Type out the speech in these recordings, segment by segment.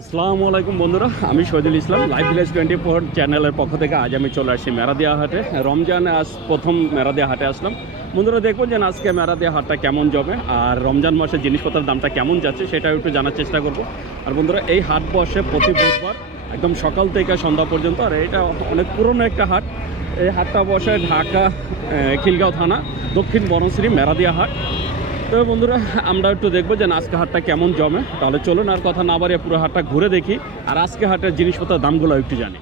আসসালামু আলাইকুম বন্ধুরা, আমি শহীদুল ইসলাম লাইভ ভিলেজ 24 চ্যানেলের পক্ষ থেকে আজ আমি চলে আসছি মেরাদিয়া হাটে। রমজানে আজ প্রথম মেরাদিয়া হাটে আসলাম। বন্ধুরা দেখুন যে আজকে মেরাদিয়া হাটটা কেমন জমে আর রমজান মাসে জিনিসপত্রের দামটা কেমন যাচ্ছে সেটা একটু জানার চেষ্টা করব। আর বন্ধুরা এই হাট বসে প্রতি বুধবার একদম সকাল থেকে সন্ধ্যা পর্যন্ত। আর এটা অনেক পুরনো একটা হাট। এই হাটটা বসে ঢাকা খিলগাঁও থানা দক্ষিণ বনশ্রী মেরাদিয়া হাট। তো বন্ধুরা আমরা একটু দেখবো যে আজকে হাটটা কেমন জমে। তাহলে চলুন আর কথা না বাড়িয়ে পুরো হাটটা ঘুরে দেখি আর আজকে হাটের জিনিসপত্রের দামগুলো একটু জানি।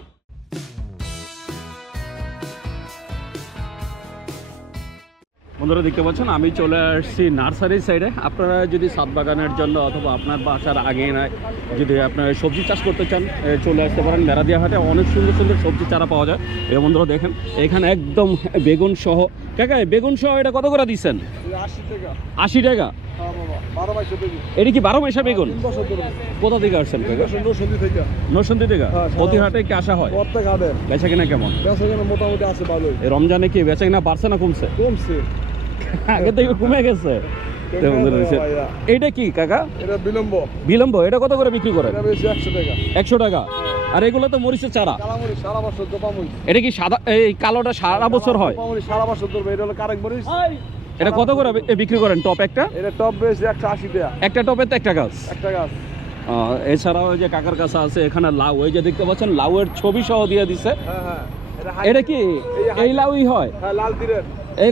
বন্ধুরা দেখতে পাচ্ছেন আমি চলে আসছি নার্সারি সাইডে। আপনারা যদি ছাদ বাগানের জন্য অথবা আপনার বাসার আগে নয় যদি আপনারা সবজি চাষ করতে চান চলে আসতে পারেন মেরাদিয়া হাটে। অনেক সুন্দর সুন্দর সবজি চারা পাওয়া যায়। এই বন্ধুরা দেখেন এখানে একদম বেগুন সহ। কাকা বেগুন সহ এটা কত করে দিচ্ছেন? 80 টাকা। এটা কি 12 মাসা বেগুন? কোথা থেকে আসছেন? নরসিংদী থেকে। প্রতি হাটে কি আসা হয়? বেচা কিনা কেমন? মোটামুটি আছে ভালোই। রমজানে কি বেচা কিনা বাড়ছে না কমছে? কমছে, আগে থেকে কমে গেছে। এটা কি কাকা? এটা বিলম্ব। এটা কত করে বিক্রি করেন? 100 টাকা। 100 টাকা। আর এগুলো তো মরিচের চারা। কালামরিচ সারা বছর জপা মরিচ। এটা কি সাদা এই কালোটা সারা বছর হয়? সারা বছর ধরবে। এটা হলো কারেক মরিচ। এটা কত করে বিক্রি করেন টপ একটা? এটা টপ বেশ 180 টাকা। একটা টপে তো একটা গাছ। একটা গাছ। এছাড়াও ওই যে কাকার কাছে আছে এখানে লাউ। এই যে দেখতে পাচ্ছেন লাউয়ের ছবি সহ দিয়ে দিছে। হ্যাঁ। এটা কি এই লাউই হয়? হ্যাঁ, লাল তীরের। এই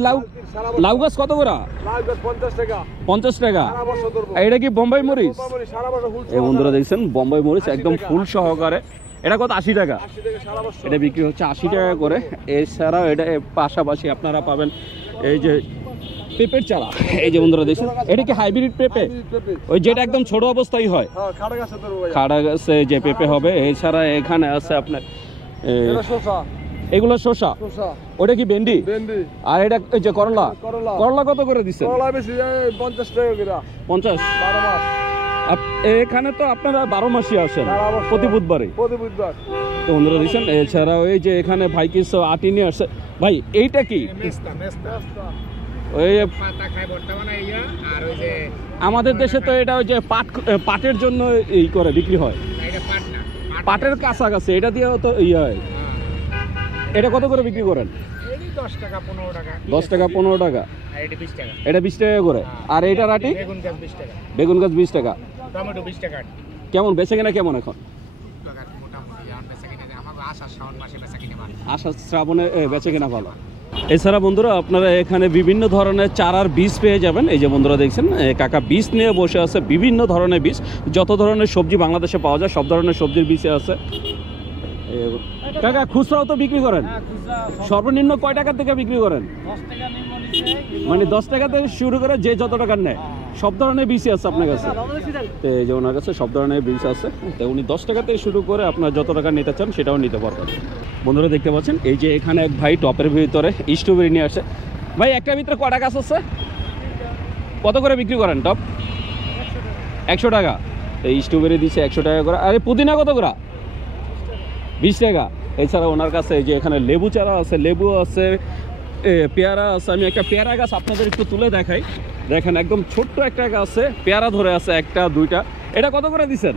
লাউ গাছ কত করে? লাল গাছ 50 টাকা। 50 টাকা। সারা বছর ধরবে। এটা কি বোম্বাই মরিচ? সারা বছর ফুল। এই বন্ধুরা দেখছেন বোম্বাই মরিচ একদম ফুল সহকারে। এটা কত? 80 টাকা। 80 টাকা সারা বছর। এটা বিক্রি হচ্ছে 80 টাকা করে। এছাড়াও এটা পাশাপাশি আপনারা পাবেন এই যে পেঁপের চারা। এই যে বন্ধুরা দেখছেন এটা কি হাইব্রিড পেঁপে? ওই যেটা একদম ছোট অবস্থায় হয়। হ্যাঁ, খাড়া গাছে ধরবে ভাই। খাড়া গাছে যে পেঁপে হবে। এছাড়া এখানে আছে আপনার এটা শসা। এগুলো শসা। ওটা কি ভেন্ডি? আর এটা এই যে করলা। করলা কত করে দিচ্ছেন? করলা বেশি 50 টাকা করে। 50। 12 মাস। এখানে তো আপনারা 12 মাসই আসেন প্রতি বুধবারে। প্রতি বুধবার। তো বন্ধুরা দিচ্ছেন। এছাড়া ওই যে এখানে ভাই কিছু আটি নিয়ে আসছে। ভাই এইটা কি? ওই আমাদের দেশে তো এটা ওই যে পাটের জন্য এই করে বিক্রি হয়। পাটের কাছাকাছি এটা দিয়েও তো ইয়ে হয়। এটা কত করে বিক্রি করেন? 10 টাকা 15 টাকা। 10 টাকা 15 টাকা। এটা 20 টাকা করে। আর এইটা রাটি? বেগুন গাছ 20 টাকা। বেগুন গাছ 20 টাকা। টমেটো 20 টাকা। কেমন বেচে কিনা কেমন এখন? আষাঢ় শ্রাবণে বেচে কিনা ভালো। এছাড়া বন্ধুরা আপনারা এখানে বিভিন্ন ধরনের চারার বীজ পেয়ে যাবেন। এই যে বন্ধুরা দেখছেন কাকা বীজ নিয়ে বসে আছে। বিভিন্ন ধরনের বীজ, যত ধরনের সবজি বাংলাদেশে পাওয়া যায় সব ধরনের সবজির বীজ আছে। কাকা খুচরাও তো বিক্রি করেন? সর্বনিম্ন কয় টাকা থেকে বিক্রি করেন? 10 টাকা মানে 10 টাকা থেকে শুরু করে যে যত টাকার নেয় সব ধরনের বীজ আছে আপনার কাছে। তো এই যে ওনার কাছে সব ধরনের বীজ আছে। তো উনি 10 টাকা থেকে শুরু করে আপনার যত টাকা নিতে চান সেটাও নিতে পারবেন। বন্ধুরা দেখতে পাচ্ছেন এই যে এখানে এক ভাই টপের ভিতরে স্ট্রবেরি নিয়ে আসে। ভাই একটার ভিতরে কটা গাছ আছে? কত করে বিক্রি করেন টপ? 100 টাকা। এই স্ট্রবেরি দিচ্ছে 100 টাকা করে। আর পুদিনা কত করে? 20 টাকা। এছাড়া ওনার কাছে এই যে এখানে লেবু চারা আছে, লেবু আছে, পেয়ারা আছে। আমি একটা পেয়ারা গাছ আপনাদের একটু তুলে দেখাই। দেখেন একদম ছোট্ট একটা গাছ আছে, পেয়ারা ধরে আছে একটা দুইটা। এটা কত করে দিচ্ছেন?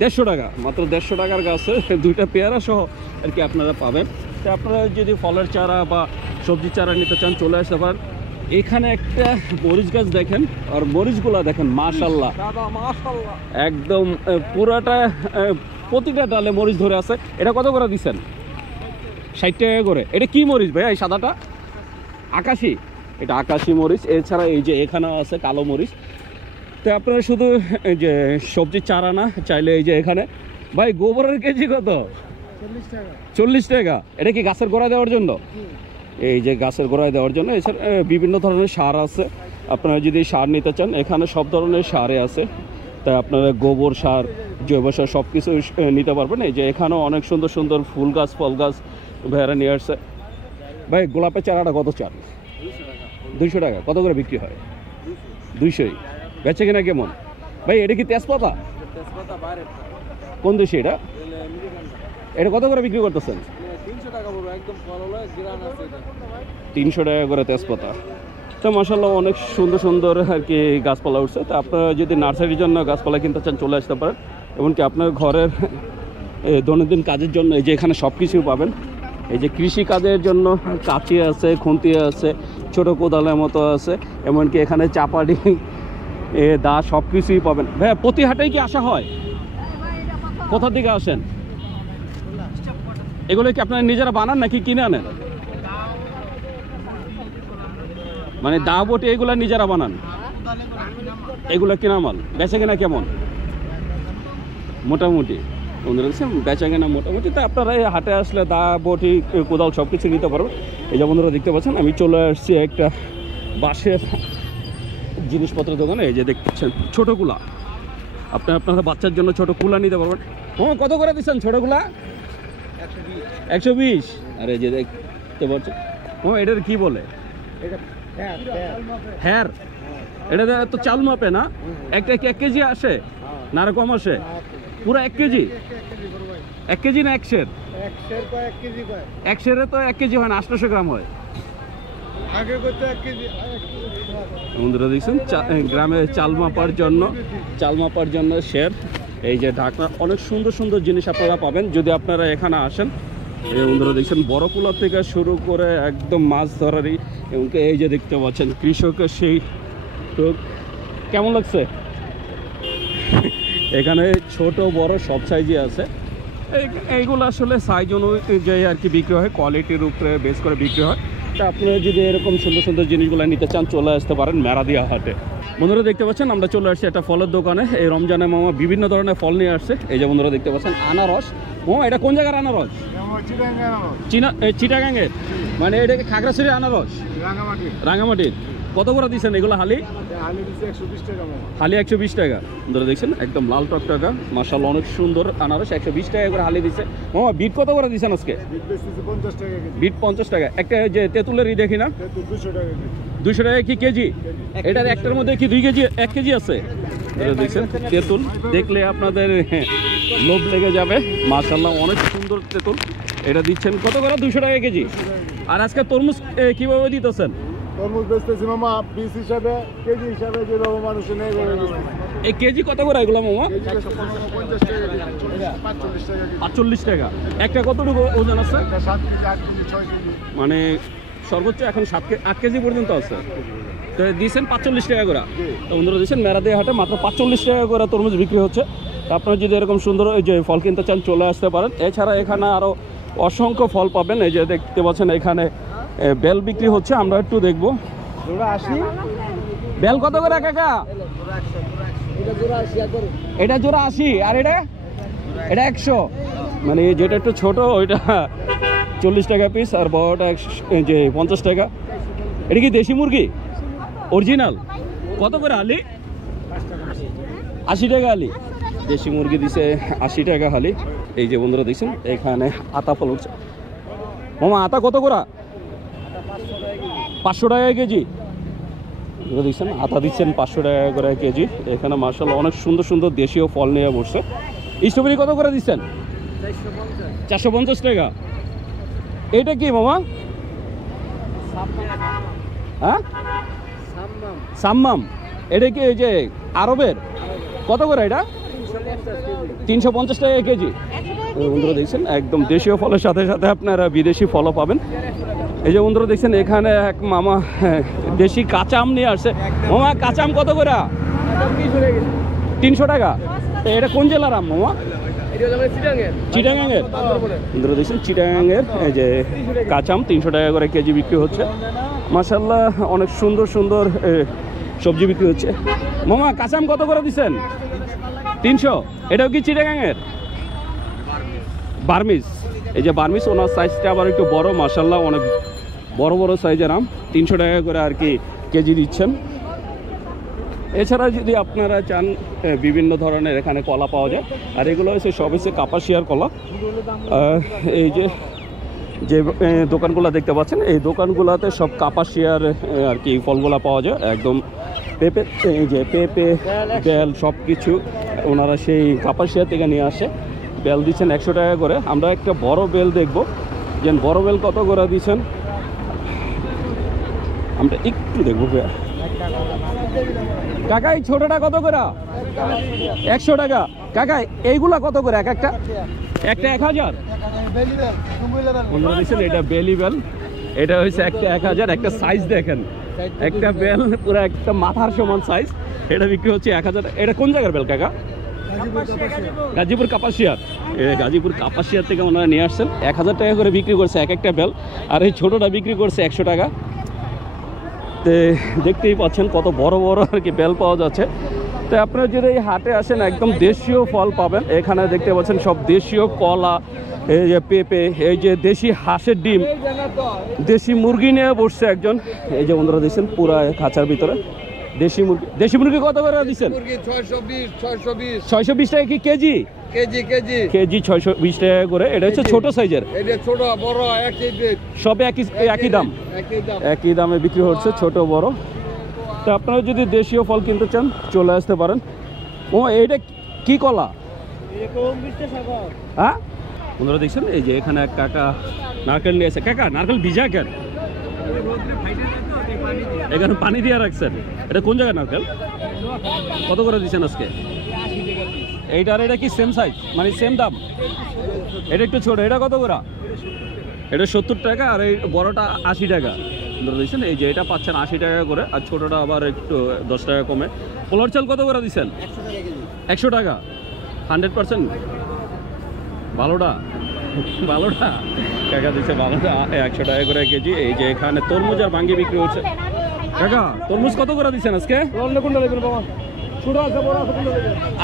150 টাকা। মাত্র 150 টাকার গাছে দুইটা পেয়ারা সহ আর কি আপনারা পাবেন। তো আপনারা যদি ফলের চারা বা সবজির চারা নিতে চান চলে আসতে পারেন। এখানে একটা মরিচ গাছ দেখেন আর মরিচগুলা দেখেন মাশাআল্লাহ একদম পুরাটা প্রতিটা ডালে মরিচ ধরে আছে। এটা কত করে দিচ্ছেন? 60 টাকা করে। এটা কি মরিচ ভাই? এই সাদাটা আকাশি। এটা আকাশি মরিচ। এছাড়া এই যে এখানে আছে কালো মরিচ। তো আপনারা শুধু এই যে সবজির চারা না চাইলে এই যে এখানে ভাই গোবরের কেজি কত? 40 টাকা। এটা কি গাছের গোড়ায় দেওয়ার জন্য? এই যে গাছের গোড়ায় দেওয়ার জন্য। এছাড়া বিভিন্ন ধরনের সার আছে। আপনারা যদি সার নিতে চান এখানে সব ধরনের সারে আছে। তাই আপনারা গোবর সার, জৈব সার সব কিছু নিতে পারবেন। এই যে এখানেও অনেক সুন্দর সুন্দর ফুল গাছ ফল গাছ ভেড়া নিয়ে আসছে। ভাই গোলাপের চারাটা কত চান? 200 টাকা। কত করে বিক্রি হয়? 200। বেচে কিনা কেমন? ভাই এটা কি তেজপাতা? কোন দেশে এটা? এটা কত করে বিক্রি করতেছেন? 300 টাকা পড়বে একদম ফললে গ্রান আছে। 300 টাকা করে তেজপাতা। তো মাশাআল্লাহ অনেক সুন্দর সুন্দর আর কি গাছপালা উঠছে। তো আপনারা যদি নার্সারির জন্য গাছপালা কিনতে চান চলে আসতে পারেন এমনকি আপনার ঘরের দৈনন্দিন কাজের জন্য এই যে এখানে সব কিছু পাবেন। এই যে কৃষি কাজের জন্য কাঁচি আছে, খুন্তি আছে, ছোটো কোদালের মতো আছে, এমনকি এখানে চাপাটি দা সব কিছুই পাবেন। ভাইয়া প্রতি হাটেই কি আসা হয়? কোথা থেকে আসেন? এগুলো কি আপনারা নিজেরা বানান নাকি কিনে আনেন? মানে দা বটি এগুলো নিজেরা বানান, এগুলো কিনা মাল? বেচা কেনা কেমন? মোটামুটি বন্ধুরা দেখছেন বেচা কেনা মোটামুটি। তা আপনারা এই হাটে আসলে দা বটি কোদাল সব কিছু নিতে পারবেন। এই যে বন্ধুরা দেখতে পাচ্ছেন আমি চলে আসছি একটা বাঁশের জিনিসপত্রের দোকানে। এই যে দেখছেন ছোটো কুলা, আপনার বাচ্চার জন্য ছোটো কুলা নিতে পারবেন। কত করে দিচ্ছেন ছোটোগুলা? 120। আর এই যে দেখতে পাচ্ছেন এটার কি বলে? হ্যার। এটা তো চাল মাপে না? একটা কি 1 কেজি আসে না আরো কম আসে? পুরো 1 কেজি? 1 কেজি না 1 সের? 1 সেরে তো 1 কেজি হয় না, 800 গ্রাম হয়। বন্ধুরা দেখছেন গ্রামে চাল মাপার জন্য শের। এই যে ঢাকনা, অনেক সুন্দর সুন্দর জিনিস আপনারা পাবেন যদি আপনারা এখানে আসেন। এই বন্ধুরা দেখছেন বড় কুলা থেকে শুরু করে একদম মাছ ধরারই, এবং এই যে দেখতে পাচ্ছেন কৃষকের সেই টুক। কেমন লাগছে? এখানে ছোট বড় সব সাইজই আছে। এইগুলো আসলে সাইজ অনুযায়ী আর কি বিক্রি হয়, কোয়ালিটির উপরে বেস করে বিক্রি হয়। তা আপনারা যদি এরকম সুন্দর সুন্দর জিনিসগুলো নিতে চান চলে আসতে পারেন মেরাদিয়া হাটে। বন্ধুরা দেখতে পাচ্ছেন আমরা চলে আসছি একটা ফলের দোকানে। এই রমজানে মামা বিভিন্ন ধরনের ফল নিয়ে আসছে। এই যে বন্ধুরা দেখতে পাচ্ছেন আনারস। মামা এটা কোন জায়গার আনারস? চিটাগাঙ্গের? মানে এটা কি খাগড়াছড়ির আনারস? রাঙামাটির। কত করে দিচ্ছেন এগুলো হালি? হালি 120 টাকা। ধরে দেখছেন একদম লাল টকটকা, মাশাআল্লাহ অনেক সুন্দর আনারস। 120 টাকা করে হালি দিচ্ছে। মামা বিট কত করে দিচ্ছেন আজকে? বিট 50 টাকা। একটা যে তেঁতুলের দেখি না 200 টাকা কি কেজি? এটার একটার মধ্যে কি 2 কেজি 1 কেজি আছে? দেখছেন তেঁতুল দেখলে আপনাদের লোভ লেগে যাবে। মাশাআল্লাহ অনেক সুন্দর তেঁতুল। এটা দিচ্ছেন কত করে? 200 টাকা কেজি। আর আজকে তরমুজ কিভাবে দিতেছেন? তরমুজ বেচতেছি মামা পিস হিসাবে, কেজি হিসাবে, যেভাবে মানুষ নেই। এই কেজি কত করে এগুলো মামা? 45 টাকা। একটা কতটুকু ওজন আছে? 7 কেজি, 8 কেজি, 6 কেজি। মানে সর্বোচ্চ এখন 8 কেজি পর্যন্ত আছে। তো দিয়েছেন 45 টাকা করে। তো বন্ধুরা দিয়েছেন মেরাদিয়া হাটে মাত্র 45 টাকা করে তরমুজ বিক্রি হচ্ছে। তো আপনারা যদি এরকম সুন্দর যে ফল কিনতে চান চলে আসতে পারেন। এছাড়া এখানে আরও অসংখ্য ফল পাবেন। এই যে দেখতে পাচ্ছেন এখানে বেল বিক্রি হচ্ছে, আমরা একটু দেখবো। বেল কত করে কাকা? এটা জোড়া 80। আর এটা 100। মানে যেটা একটু ছোট ওইটা 40 টাকা পিস, আর বড়টা যে 50 টাকা। এটা কি দেশি মুরগি অরিজিনাল? কত করে হালি? 80 টাকা হালি। দেশি মুরগি দিছে 80 টাকা হালি। এই যে বন্ধুরা দেখছেন এখানে আতা ফল উঠছে। মামা আতা কত করে? 500 টাকা কেজি। দেখছেন আতা দিচ্ছেন 500 টাকা করে কেজি। এখানে মাশাআল্লাহ অনেক সুন্দর সুন্দর দেশীয় ফল নিয়ে বসছে। স্ট্রবেরি কত করে দিচ্ছেন? 450 টাকা। এটা কি মামা? হ্যাঁ সাম্মাম। এটা কি ওই যে আরবের? কত করে এটা? 350 টাকা কেজি। বন্ধুরা দেখছেন একদম দেশীয় ফলের সাথে সাথে আপনারা বিদেশি ফলও পাবেন। এই যে বন্ধুরা দেখছেন এখানে এক মামা দেশি কাঁচা আম নিয়ে আসছে। মামা কাঁচা আম কত করে? 300 টাকা। এটা কোন জেলার আম মামা? চিটাগাঙ্গের। বন্ধুরা দেখছেন চিটাগাঙ্গের এই যে কাঁচা আম 300 টাকা করে কেজি বিক্রি হচ্ছে। মাশাআল্লাহ অনেক সুন্দর সুন্দর সবজি বিক্রি হচ্ছে। মামা কাঁচা আম কত করে দিচ্ছেন? 300। এটাও কি চিটাগাঙ্গের? বার্মিস। এই যে বার্মিস, ওনার সাইজটা আবার একটু বড়। মাশাআল্লাহ অনেক বড় বড় সাইজের আম 300 টাকা করে আর কি কেজি দিচ্ছেন। এছাড়া যদি আপনারা চান বিভিন্ন ধরনের এখানে কলা পাওয়া যায়। আর এগুলো হচ্ছে সব হচ্ছে কাপাসিয়ার কলা। এই যে যে দোকানগুলো দেখতে পাচ্ছেন এই দোকানগুলোতে সব কাপাসিয়ার আর কি ফলগুলো পাওয়া যায়। একদম পেঁপে, এই যে পেঁপে বেল সব কিছু ওনারা সেই কাপাসিয়া থেকে নিয়ে আসে। বেল দিচ্ছেন 100 টাকা করে। আমরা একটা বড় বেল দেখব, যে বড় বেল কত করে দিচ্ছেন আমরা একটু দেখবো। কাকা এই ছোটটা কত করে? 100 টাকা। কাকা এইগুলা কত করে এক একটা? একটা 1000। বন্ধুরা দেখছেন এটা বেলি বেল, এটা হচ্ছে একটা 1000। একটা সাইজ দেখেন, একটা বেল পুরো একটা মাথার সমান সাইজ, এটা বিক্রি হচ্ছে 1000। এটা কোন জায়গার বেল কাকা? গাজীপুর কাপাসিয়ার। গাজীপুর কাপাসিয়ার থেকে ওনারা নিয়ে আসছেন, 1000 টাকা করে বিক্রি করছে এক একটা বেল। আর এই ছোটোটা বিক্রি করছে 100 টাকা। তো দেখতেই পাচ্ছেন কত বড় বড় আর কি বেল পাওয়া যাচ্ছে। তো আপনারা যদি এই হাটে আসেন একদম দেশীয় ফল পাবেন। এখানে দেখতে পাচ্ছেন সব দেশীয় কলা, এই যে পেঁপে, এই যে দেশি হাঁসের ডিম, দেশি মুরগি নিয়ে বসছে একজন। এই যে বন্ধুরা দিচ্ছেন পুরা খাঁচার ভিতরে দেশি মুরগি। দেশি মুরগি কত করে দিচ্ছেন? 620 টাকা কি কেজি? কেজি 620 টাকা করে। এটা হচ্ছে ছোট সাইজের, ছোট বড় সব একই দাম, একই দামে বিক্রি হচ্ছে ছোট বড়। তো আপনারা যদি দেশীয় ফল কিনতে চান চলে আসতে পারেন। ও এইটা কি কলা? হ্যাঁ বন্ধুরা দেখছেন এই যে এখানে এক কাকা নারকেল নিয়ে এসে। কাকা নারকেল ভিজা কেন? এখানে পানি দিয়ে রাখছেন। এটা কোন জায়গায় নারকেল? কত করে দিচ্ছেন আজকে? এইটার এটা কি সেম সাইজ, মানে সেম দাম? এটা একটু ছোট, এটা কত করে? এটা 70 টাকা, আর এই বড়টা 80 টাকা। দিচ্ছেন এই যে এটা পাচ্ছেন 80 টাকা করে, আর ছোটটা আবার একটু 10 টাকা কমে। পোলার চাল কত করে দিচ্ছেন? 100 টাকা। 100% ভালোটা ভালোটা কাকা দিচ্ছে ভালোটা 100 টাকা করে কেজি। এই যে এখানে তরমুজ আর ভাঙ্গি বিক্রি হচ্ছে। কাকা তরমুজ কত করে দিচ্ছেন আজকে?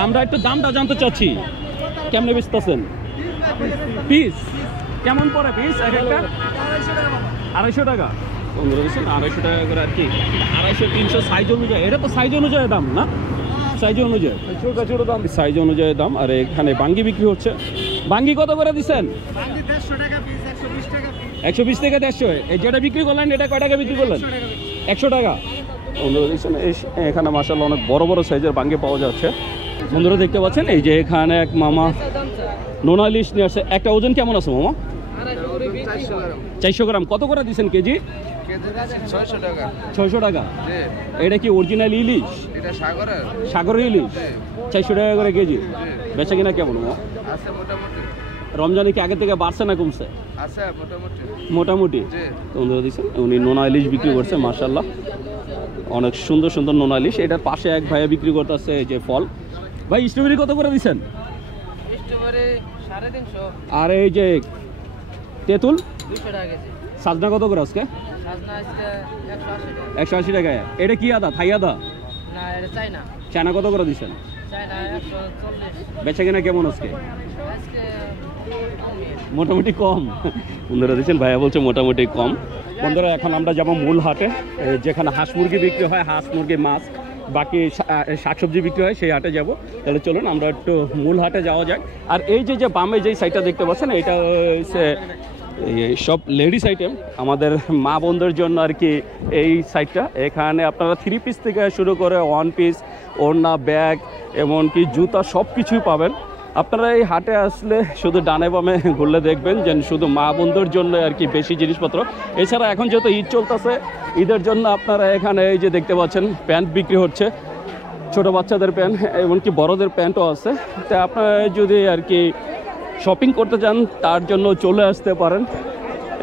আমরা একটু দামটা জানতে চাচ্ছি, কেমনে বেচতেছেন? পিস কেমন পড়ে পিস? এক একটা 250 টাকা। 250 টাকা করে আর কি, 250 300 সাইজ অনুযায়ী। এটা তো সাইজ অনুযায়ী দাম না? সাইজ অনুযায়ী, ছোট দাম, সাইজ অনুযায়ী দাম। আর এখানে বাঙ্গি বিক্রি হচ্ছে। বাঙ্গি কত করে দিচ্ছেন? 120 থেকে 150। এই যেটা বিক্রি করলেন এটা কয় টাকা বিক্রি করলেন? 100 টাকা। বন্ধুরা দেখছেন এখানে মাশাআল্লাহ অনেক বড় বড় সাইজের বাঙ্গি পাওয়া যাচ্ছে। বন্ধুরা দেখতে পাচ্ছেন এই যে এখানে এক মামা নোনা ইলিশ নিয়ে আসছে। একটা ওজন কেমন আছে মামা? 400 গ্রাম। কত করে দিচ্ছেন কেজি? 600 টাকা। এটা কি অরিজিনাল ইলিশ? সাগরের ইলিশ। 400 টাকা করে কেজি। বেচা কিনা কেমন? রমজানে কি আগে থেকে বাড়ছে না কমছে? মোটামুটি। বন্ধুরা দিচ্ছেন উনি নোনা ইলিশ বিক্রি করছে মাশাআল্লাহ, অনেক সুন্দর সুন্দর নোনা ইলিশ। এটার পাশে এক ভাইয়া বিক্রি করতেছে এই যে ফল। ভাই স্ট্রবেরি কত করে দিচ্ছেন? আর এই যে তেঁতুল? 200 টাকা কেজি। সাজনা কত করে আজকে? 180 টাকা। এটা কি আদা? থাই আদা না, এটা চাইনা। চায়না কত করে দিচ্ছেন? চাইনা 140। বেচা কিনা কেমন আজকে? মোটামুটি কম। বন্ধুরা দিচ্ছেন ভাইয়া বলছে মোটামুটি কম। বন্ধুরা এখন আমরা যাবো মূল হাটে, যেখানে হাঁস মুরগি বিক্রি হয়, হাঁস মুরগি মাছ বাকি শাকসবজি বিক্রি হয়, সেই হাটে যাব। তাহলে চলুন আমরা একটু মূল হাটে যাওয়া যাক। আর এই যে বামে যেই সাইডটা দেখতে পাচ্ছেন এটা হচ্ছে সব লেডিস আইটেম, আমাদের মা বোনদের জন্য আর কি এই সাইডটা। এখানে আপনারা 3 পিস থেকে শুরু করে 1 পিস, ওড়না, ব্যাগ, এমনকি জুতা সব কিছুই পাবেন। আপনারা এই হাটে আসলে শুধু ডানে বামে ঘুরলে দেখবেন যে শুধু মা বোনদের জন্য আর কি বেশি জিনিসপত্র। এছাড়া এখন যেহেতু ঈদ চলতেছে, ঈদের জন্য আপনারা এখানে এই যে দেখতে পাচ্ছেন প্যান্ট বিক্রি হচ্ছে, ছোট বাচ্চাদের প্যান্ট, এমনকি বড়দের প্যান্টও আছে। তো আপনারা যদি আর কি শপিং করতে চান তার জন্য চলে আসতে পারেন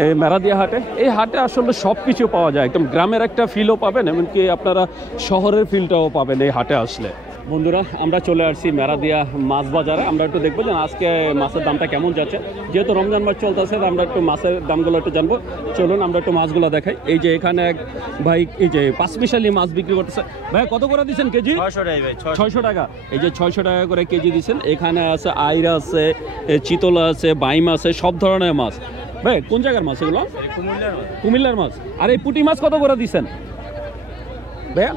এই মেরাদিয়া হাটে। এই হাটে আসলে সব কিছু পাওয়া যায়, একদম গ্রামের একটা ফিলও পাবেন, এমনকি আপনারা শহরের ফিলটাও পাবেন এই হাটে আসলে। বন্ধুরা আমরা চলে আসছি মেরাদিয়া মাছ বাজারে। আমরা একটু দেখবো যে আজকে মাছের দামটা কেমন যাচ্ছে। যেহেতু রমজান মাস চলতেছে আমরা একটু মাছের দামগুলো একটু জানবো। চলুন আমরা একটু মাছগুলো দেখাই। এই যে এখানে এক ভাই এই যে 5 মিশালি মাছ বিক্রি করতেছে। ভাই কত করে দিচ্ছেন কেজি? 600 টাকা। এই যে 600 টাকা করে কেজি দিচ্ছেন। এখানে আছে আইরা আছে, চিতলা আছে, বাইম আছে, সব ধরনের মাছ। ভাই কোন জায়গার মাছ এগুলো? কুমিল্লার মাছ। আর এই পুঁটি মাছ কত করে দিচ্ছেন ভাইয়া?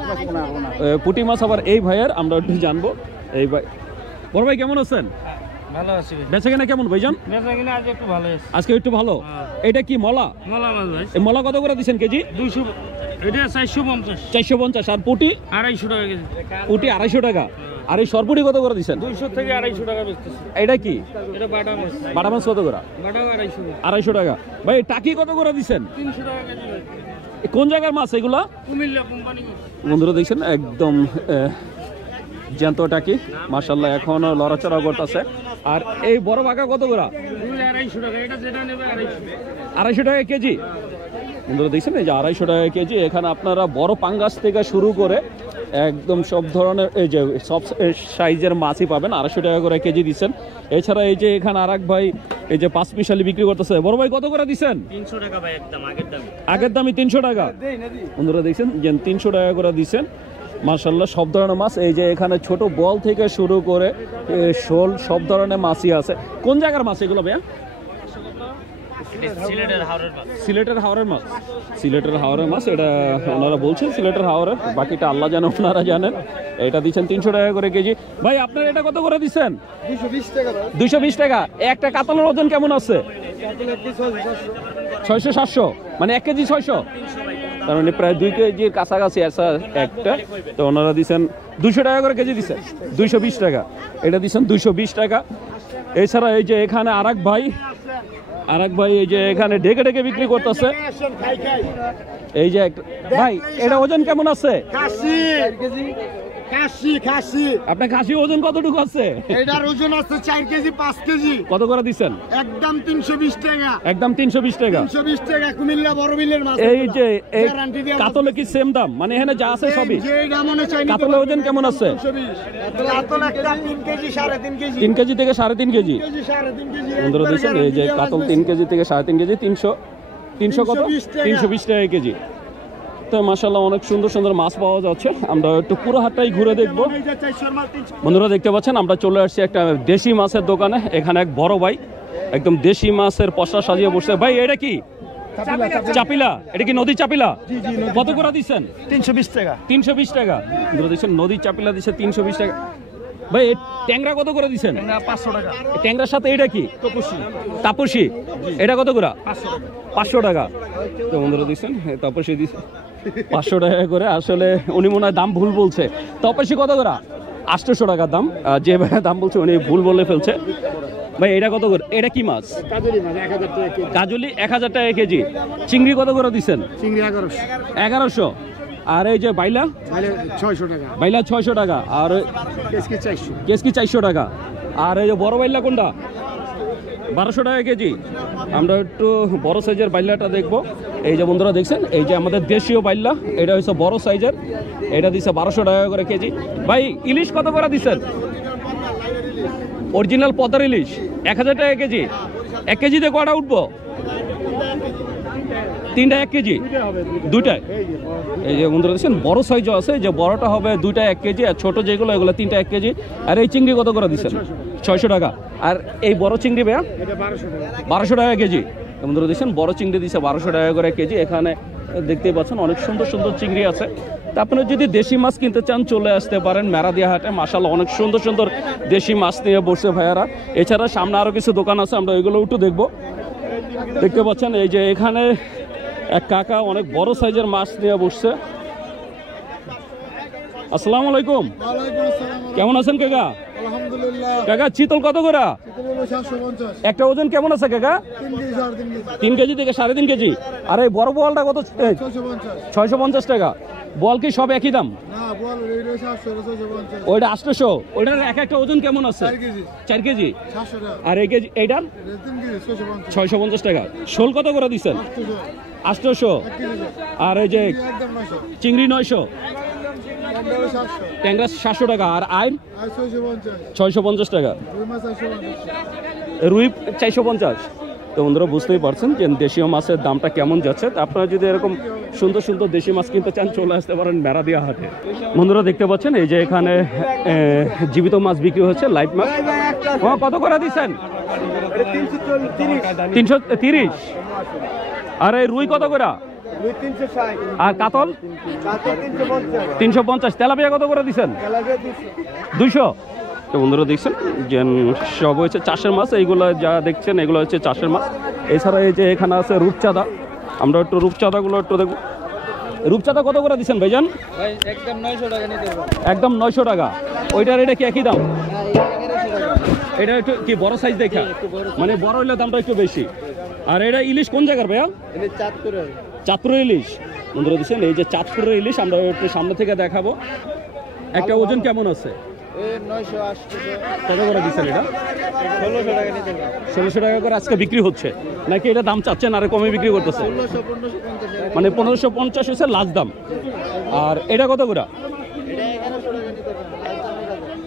পুঁটি মাছ আবার এই ভাইয়ের, আমরা একটু জানবো। এই ভাই, বড় ভাই কেমন আছেন? ভালো আছি। বেচা কিনা কেমন ভাইজান? বেচা কিনা আজ একটু ভালো আছে। আজকে একটু ভালো। এটা কি মলা? মলা মাছ ভাই। এই মলা কত করে দিচ্ছেন কেজি? 200। এটা 450। 450। আর পুঁটি? 250 টাকা কেজি। পুঁটি 250 টাকা। আর এই সরপুটি কত করে দিচ্ছেন? 200 থেকে 250 টাকা বেচতেছি। এটা কি? এটা বাটা মাছ। বাটা মাছ কত করে? বাটা 250। 250 টাকা। ভাই টাকি কত করে দিচ্ছেন? 300 টাকা কেজি। কোন জায়গার মাছ এগুলা? কুমিল্লা কোম্পানি। বন্ধুরা দেখছেন একদম জ্যান্তটা কি মাশাল্লাহ এখনো লড়াচড়া করতেছে। আর এই বড় বাঁকা কত করে? 250 টাকা, এটা যেটা নেবে 250। 250 টাকা কেজি। বন্ধুরা দেখছেন এই যে 250 টাকা কেজি। এখানে আপনারা বড় পাঙ্গাস থেকে শুরু করে একদম সব ধরনের এই যে সব সাইজের মাছই পাবেন। 250 টাকা করে কেজি দিচ্ছেন। এছাড়া এই যে এখানে আরেক ভাই এই যে 5 মিশালি বিক্রি করতেছে। বড় ভাই কত করে দিচ্ছেন? 300 টাকা ভাই, একদম আগের দামে। আগের দামই 300 টাকা। বন্ধুরা দেখছেন যে 300 টাকা করে দিচ্ছেন। মাশাল্লাহ সব ধরনের মাছ এই যে এখানে ছোট বল থেকে শুরু করে শোল সব ধরনের মাছই আছে। কোন জায়গার মাছ এগুলো ভাইয়া? সিলেটের হাওরের মাছ। সিলেটের হাওরের মাছ। সিলেটের হাওরের মাছ এটা ওনারা বলছেন সিলেটের হাওরের, বাকিটা আল্লাহ জানে, ওনারা জানেন। এটা দিচ্ছেন 300 টাকা করে কেজি। ভাই আপনার এটা কত করে দিচ্ছেন? 220 টাকা ভাই। 220 টাকা। একটা কাতলের ওজন কেমন আছে? 600-700 মানে 1 কেজি 600, তার মানে প্রায় 2 কেজির কাছাকাছি আছে একটা। তো ওনারা দিচ্ছেন 200 টাকা করে কেজি দিচ্ছেন। 220 টাকা এটা দিচ্ছেন 220 টাকা। এছাড়া এই যে এখানে আরেক ভাই এই যে এখানে ঢেকে ঢেকে বিক্রি করতেছে। এই যে ভাই এটা ওজন কেমন আছে? খাসি আপনার খাসি ওজন কতটুকু আছে? এটার ওজন আছে 4 কেজি 5 কেজি। কত করে দিচ্ছেন? একদম 320 টাকা। একদম 320 টাকা। 320 টাকা কুমিল্লা বড় বিলের মাছ। এই যে এই কাতলে কি সেম দাম? মানে এখানে যা আছে সবই। যে দাম মনে চাই না। কাতলের ওজন কেমন আছে? 320। কাতল একটা 3 কেজি 3.5 কেজি। 3 কেজি থেকে 3.5 কেজি। 3.5 কেজি। বন্ধুরা দেখছেন এই যে কাতল 3 কেজি থেকে 3.5 কেজি 300 কত? 320 টাকা কেজি। তো মাশাআল্লাহ অনেক সুন্দর সুন্দর মাছ পাওয়া যাচ্ছে। আমরা একটু পুরো হাটটাই ঘুরে দেখবো। বন্ধুরা দেখতে পাচ্ছেন আমরা চলে আসছি একটা দেশি মাছের দোকানে। এখানে এক বড় ভাই একদম দেশি মাছের পসরা সাজিয়ে বসছে। ভাই এটা কি? চাপিলা। এটা কি নদী চাপিলা? কত করে দিচ্ছেন? 320 টাকা। 320 টাকা। বন্ধুরা দেখছেন নদী চাপিলা দিচ্ছে 320 টাকা। ভাই ট্যাংরা কত করে দিচ্ছেন? 500 টাকা। ট্যাংরার সাথে এটা কি? তাপসী। এটা কত করে? 500 টাকা। তো বন্ধুরা দিচ্ছেন তাপসী দিচ্ছে 500 টাকা করে। আসলে উনি মনে হয় দাম ভুল বলছে। তাপসী কত করে? 800 টাকা দাম। যে ভাই দাম বলছে উনি ভুল বলে ফেলছে। ভাই এটা কত করে? এটা কি মাছ? কাজলি মাছ 1000 টাকা কেজি। কাজলি 1000 টাকা কেজি। চিংড়ি কত করে দিচ্ছেন? চিংড়ি 1100। 1100। আর এই যে বাইলা? 600 টাকা। বাইলা 600 টাকা। আর কেসকি 400। কেসকি 400 টাকা। আর এই যে বড় বাইলা কোনটা? 1200 টাকা কেজি। আমরা একটু বড় সাইজের বাইলাটা দেখবো। এই যে বন্ধুরা দেখছেন এই যে আমাদের দেশীয় বাইলা, এটা হচ্ছে বড় সাইজের। এটা দিচ্ছে 1200 টাকা করে কেজি। ভাই ইলিশ কত করে দিচ্ছেন? অরিজিনাল পদ্মার ইলিশ 1000 টাকা কেজি। 1 কেজিতে কটা উঠবো? 3টা 1 কেজি। 2টায়। এই যে বন্ধুরা দেখছেন বড় সাইজও আছে। যে বড়টা হবে 2টা 1 কেজি, আর ছোট যেগুলো এগুলো 3টা 1 কেজি। আর এই চিংড়ি কত করে দিচ্ছেন? 600 টাকা। আর এই বড় চিংড়ি ভাইয়া? এটা 1200 টাকা। 1200 টাকা কেজি। বন্ধুরা দেখছেন বড় চিংড়ি দিচ্ছে 1200 টাকা করে কেজি। এখানে দেখতেই পাচ্ছেন অনেক সুন্দর সুন্দর চিংড়ি আছে। তা আপনারা যদি দেশি মাছ কিনতে চান চলে আসতে পারেন মেরাদিয়া হাটে। মাশাআল্লাহ অনেক সুন্দর সুন্দর দেশি মাছ নিয়ে বসছে ভাইয়ারা। এছাড়া সামনে আরও কিছু দোকান আছে, আমরা ওইগুলো একটু দেখবো। দেখতে পাচ্ছেন এই যে এখানে এক কাকা অনেক বড় সাইজের মাছ নিয়ে বসছে। আসসালামু আলাইকুম। ওয়ালাইকুম আসসালাম। কেমন আছেন কাকা? আলহামদুলিল্লাহ। কাকা চিতল কত করে? চিতল 750। একটা ওজন কেমন আছে কাকা? 3 কেজি 3.5 কেজি। 3 কেজি থেকে 3.5 কেজি। আর এই বড় বলটা কত? 650। 650 টাকা। বল কি সব একই দাম? না বল এটা 700 650। ওইটা 800। ওইটার এক একটা ওজন কেমন আছে? 4 কেজি। 4 কেজি। 700 টাকা। আর এই কেজি এইটার? 3 কেজি 650। 650 টাকা। শোল কত করে দিচ্ছেন? 800। 800। আর এই যে একদম 900। চিংড়ি 900। ট্যাংরা 700। ট্যাংরা 700 টাকা। আর আইর? আর 650। 650 টাকা। রুই মাছ 850। রুই 450। তো বন্ধুরা বুঝতেই পারছেন যে দেশীয় মাছের দামটা কেমন যাচ্ছে। তা আপনারা যদি এরকম সুন্দর সুন্দর দেশি মাছ কিনতে চান চলে আসতে পারেন মেরাদিয়া হাটে। বন্ধুরা দেখতে পাচ্ছেন এই যে এখানে জীবিত মাছ বিক্রি হচ্ছে, লাইভ মাছ। কত করে দিচ্ছেন? 330। আর এই রুই কত করে? 360। আর কাতল? 350। 350। তেলাপিয়া কত করে দিচ্ছেন? 200। তো বন্ধুরা দেখছেন যে সব হচ্ছে চাষের মাছ। এইগুলো যা দেখছেন এগুলো হচ্ছে চাষের মাছ। এছাড়া এই যে এখানে আছে রূপচাঁদা। আমরা একটু রূপচাঁদাগুলো একটু দেখব। রূপচাঁদা কত করে দিচ্ছেন ভাইজান? ভাই একদম 900 টাকা নিতে পারবো। একদম 900 টাকা। ওইটার এটা কি একই দাম? এটা একটু কি বড় সাইজ দেখা, মানে বড় হইলে দামটা একটু বেশি। আর এটা ইলিশ কোন জায়গার ভাইয়া? এটা চাঁদপুরে। চাঁদপুরের ইলিশ। বন্ধুরা দিচ্ছেন এই যে চাঁদপুরের ইলিশ আমরা একটু সামনে থেকে দেখাবো। একটা ওজন কেমন আছে? এই 980 কত করে দিচ্ছেন এটা? 1600 টাকা নিতে পারবেন। 1600 টাকা করে আজকে বিক্রি হচ্ছে নাকি এটা দাম চাচ্ছেন আরে কমে বিক্রি করতেছে? 1550 মানে 1550 হচ্ছে লাস্ট দাম। আর এটা কত করে? এটা 1100 টাকা নিতে পারবেন।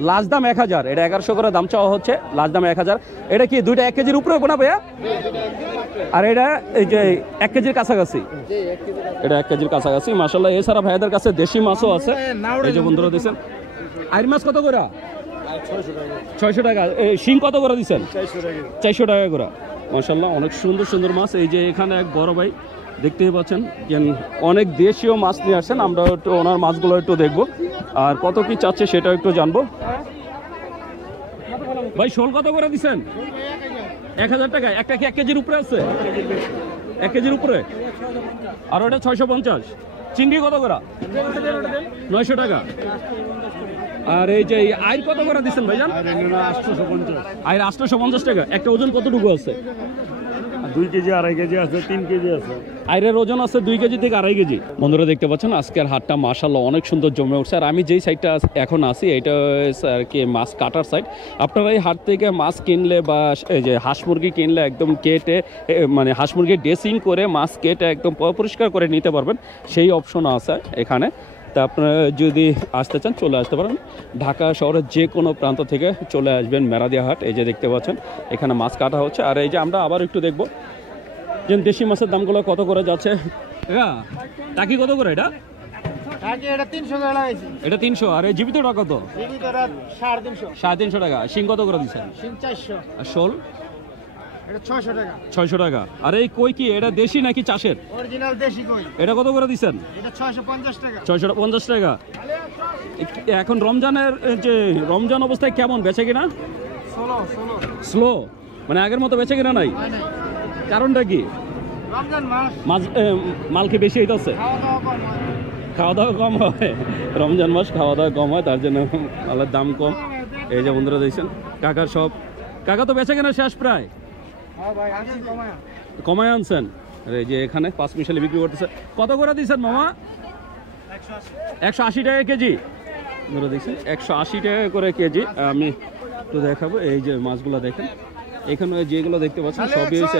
লাস্ট দাম 1000, এটা 1100 করে দাম চাওয়া হচ্ছে, লাস্ট দাম 1000। এটা কি দুইটা 1 কেজির উপরে না ভাইয়া? আর এটা এই যে 1 কেজির কাছাকাছি, জি 1 কেজি আছে। এটা 1 কেজির কাছাকাছি মাশাআল্লাহ। এছাড়া ভাইয়াদের কাছে দেশি মাছও আছে, এই যে বন্ধুরা দিচ্ছেন। আইর মাছ কত করে? 600 টাকা। এই শিং কত করে দিচ্ছেন? 400 টাকা করে মাশাআল্লাহ। অনেক সুন্দর সুন্দর মাছ। এই যে এখানে এক বড় ভাই দেখতেই পাচ্ছেন যে অনেক দেশীয় মাছ নিয়ে আসছেন, আমরা একটু ওনার মাছগুলো একটু দেখবো আর কত কি চাচ্ছে সেটা একটু জানবো। ভাই শোল কত করে দিচ্ছেন? 1000 টাকা। একটা কি 1 কেজির উপরে আছে? 1 কেজির উপরে। আর ওটা 650। চিংড়ি কত করে? 900 টাকা। আর এই যে আইর কত করে দিচ্ছেন ভাইজান? আইর 850 টাকা। একটা ওজন কতটুকু আছে? 2 কেজি 2.5 কেজি আছে, 3 কেজি আছে। আইরের ওজন আছে 2 কেজি থেকে 2.5 কেজি। বন্ধুরা দেখতে পাচ্ছেন আজকের হাটটা মাশাআল্লাহ অনেক সুন্দর জমে উঠছে। আর আমি যেই সাইডটা এখন আছি এটা আর কি মাছ কাটার সাইড। আপনারা এই হাট থেকে মাছ কিনলে বা এই যে হাঁস মুরগি কিনলে একদম কেটে মানে হাঁস মুরগি ড্রেসিং করে মাছ কেটে একদম পরিষ্কার করে নিতে পারবেন, সেই অপশন আছে এখানে। তা আপনারা যদি আসতে চান চলে আসতে পারেন। ঢাকা শহরের যে কোনো প্রান্ত থেকে চলে আসবেন মেরাদিয়া হাট। এই যে দেখতে পাচ্ছেন এখানে মাছ কাটা হচ্ছে। আর এই যে আমরা আবার একটু দেখবো যে দেশি মাছের দামগুলো কত করে যাচ্ছে। টাকি কত করে এটা? টাকি এটা 300 টাকা লাগাইছি। এটা 300। আর এই জীবিতটা কত? জীবিতটা 350। 350 টাকা। শিং কত করে দিচ্ছেন? সিং 400। আর শোল? এটা 600 টাকা। 600 টাকা। আর এই কই কি এটা দেশি নাকি চাষের? অরিজিনাল দেশি কই। এটা কত করে দিচ্ছেন? এটা 650 টাকা। 650 টাকা। এখন রমজানের যে রমজান অবস্থায় কেমন বেচে কিনা? 16 স্লো, মানে আগের মতো বেচে কিনা নাই? হয় নাই। কারণটা কি? রমজান মাস মাল কি বেশি হইতেছে? খাওয়া দাওয়া কম হয়। খাওয়া দাওয়া কম হয়, রমজান মাস খাওয়া দাওয়া কম হয়, তার জন্য মালের দাম কম। এই যে বন্ধুরা দেখছেন কাকার সব, কাকা তো বেচে কেনা শেষ প্রায়, হ্যাঁ ভাই আনছি কমায়া। কমায় আনছেন। আর এই যে এখানে 5 মিশালি বিক্রি করতেছে। কত করে দিচ্ছেন মামা? 180 টাকা কেজি। বন্ধুরা দেখছেন 180 টাকা করে কেজি। আমি তো দেখাবো এই যে মাছগুলো দেখেন, এখানে যেগুলো দেখতে পাচ্ছেন সবই হচ্ছে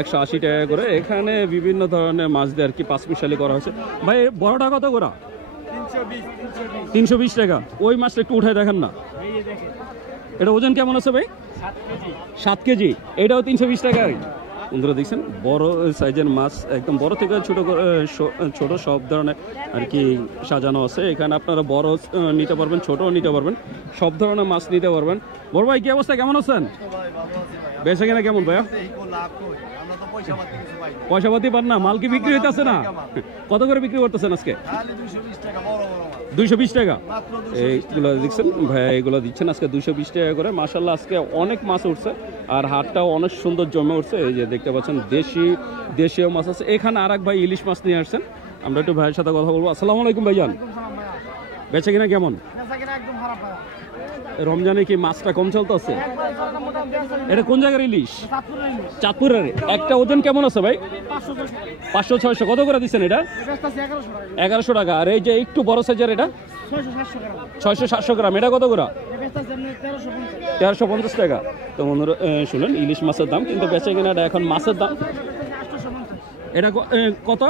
180 টাকা করে। এখানে বিভিন্ন ধরনের মাছ দিয়ে আর কি 5 মিশালি করা হয়েছে। ভাই বড়টা কত করে? 320 টাকা। ওই মাছটা একটু উঠায় দেখেন না, এটা ওজন কেমন আছে ভাই? 7 কেজি। এটাও 320 টাকা। বন্ধুরা দেখছেন বড় সাইজের মাছ, একদম বড় থেকে ছোট সব ধরনের আর কি সাজানো আছে এখানে। আপনারা বড় নিতে পারবেন, ছোটও নিতে পারবেন, সব ধরনের মাছ নিতে পারবেন। বড় ভাই কি অবস্থা, কেমন আছেন? বেচা কেনা কেমন ভাইয়া? পয়সা পাতি পান না, মাল কি বিক্রি হইতেছে না? কত করে বিক্রি করতেছেন আজকে? 220 টাকা। এইগুলো দেখছেন ভাইয়া, এগুলো দিচ্ছেন আজকে 220 টাকা করে। মাশাআল্লাহ আজকে অনেক মাছ উঠছে আর হাটটাও অনেক সুন্দর জমে উঠছে। এই যে দেখতে পাচ্ছেন দেশীয় মাছ আছে। এখানে আর এক ভাই ইলিশ মাছ নিয়ে আসছেন, আমরা একটু ভাইয়ের সাথে কথা বলবো। আসসালামু আলাইকুম ভাইজান, বেচা কিনা কেমন? একদম খারাপ ভাই। রমজানে কি মাছটা কম চলতেছে? এটা কোন জায়গার ইলিশ? চাঁদপুরের। একটা ওজন কেমন আছে ভাই? 500-600। কত করে দিচ্ছেন এটা? 1100 টাকা। আর এই যে একটু বড় সাইজের এটা 600-700 গ্রাম, এটা কত করে? 1350 টাকা। তো বন্ধুরা শুনুন ইলিশ মাছের দাম, কিন্তু বেচে কিনাটা এখন মাছের দাম এটা কত?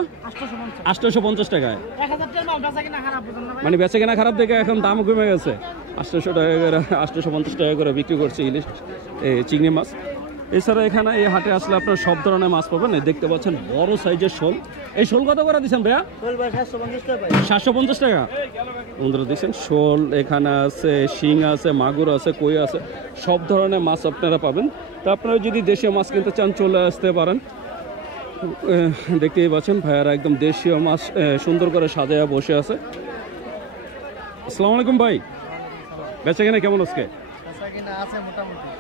850 টাকায়। মানে বেচে কেনা খারাপ দেখে এখন দাম কমে গেছে। 800 টাকা করে, 850 টাকা করে বিক্রি করছে ইলিশ চিংড়ি মাছ। এছাড়া এখানে এই হাটে আসলে আপনার সব ধরনের মাছ পাবেন। দেখতে পাচ্ছেন বড় সাইজের শোল। এই শোল কত করে দিচ্ছেন ভাইয়া? 750 টাকা। বন্ধুরা দেখছেন শোল এখানে আছে, শিং আছে, মাগুর আছে, কই আছে, সব ধরনের মাছ আপনারা পাবেন। তো আপনারা যদি দেশীয় মাছ কিনতে চান চলে আসতে পারেন। দেখতেই পাচ্ছেন ভাইয়ারা একদম দেশীয় মাছ সুন্দর করে সাজায়া বসে আছে। আসসালামু আলাইকুম ভাই, বেচা কেনা কেমন আজকে?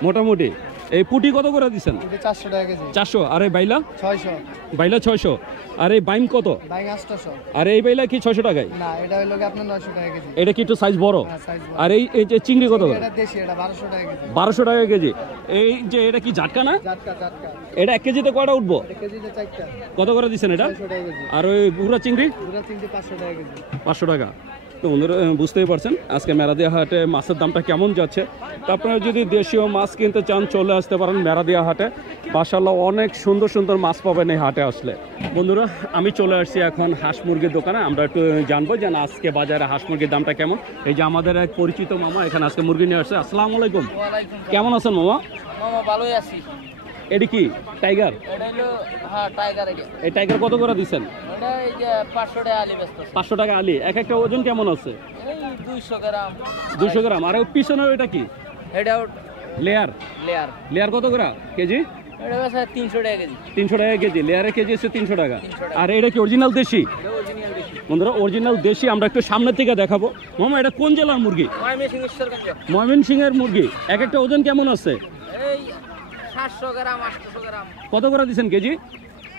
মোটামুটি। এই পুটি কত করে দিচ্ছেন? 400 টাকা কেজি। 400। আর এই বাইলা? 600। বাইলা 600। আর এই বাইম কত? বাইং 800। আর এই বাইলা কি 600 টাকায়? না, এটা হলো আপনার 900 টাকা কেজি। এটা কি একটু সাইজ বড়? হ্যাঁ, সাইজ বড়। আর এই যে চিংড়ি কত করে? এটা দেশি, এটা 1200 টাকা কেজি। 1200 টাকা কেজি। এই যে এটা কি জাটকা না? জাটকা। এটা 1 কেজিতে কয়টা উঠবো? 1 কেজিতে 4টা। কত করে দিচ্ছেন এটা? 600 টাকা কেজি। আর ওই গুড়া চিংড়ি? পুরো চিংড়ি 500 টাকা কেজি। 500 টাকা। তো বন্ধুরা বুঝতেই পারছেন আজকে মেরাদিয়া হাটে মাছের দামটা কেমন যাচ্ছে। তো আপনারা যদি দেশীয় মাছ কিনতে চান চলে আসতে পারেন মেরাদিয়া হাটে। মাশাআল্লাহ অনেক সুন্দর সুন্দর মাছ পাবেন এই হাটে আসলে। বন্ধুরা আমি চলে আসছি এখন হাঁস মুরগির দোকানে, আমরা একটু জানবো যে আজকে বাজারে হাঁস মুরগির দামটা কেমন। এই যে আমাদের এক পরিচিত মামা এখানে আজকে মুরগি নিয়ে আসছে। আসসালামু আলাইকুম, কেমন আছেন মামা? মামা ভালোই আছি। এটি কি টাইগার? এটা হলো হ্যাঁ টাইগার। এই টাইগার কত করে দিচ্ছেন? এটা এই যে 500 টাকা আলি ব্যস্ত। 500 টাকা আলি। এক একটা ওজন কেমন আছে? এই 200 গ্রাম। 200 গ্রাম। আর ওই পিছনে এটা কি? এটা লেয়ার। লেয়ার কত করে কেজি? এটা আছে 300 টাকা কেজি। 300 টাকা কেজি। লেয়ারের কেজি হচ্ছে 300 টাকা। আর এটা কি অরিজিনাল দেশি? অরিজিনাল দেশি। বন্ধুরা অরিজিনাল দেশি আমরা একটু সামনের থেকে দেখাবো। মামা এটা কোন জেলার মুরগি? ময়মনসিংহের মুরগি। এক একটা ওজন কেমন আছে? এই 700 গ্রাম 800 গ্রাম। কত করে দিচ্ছেন কেজি?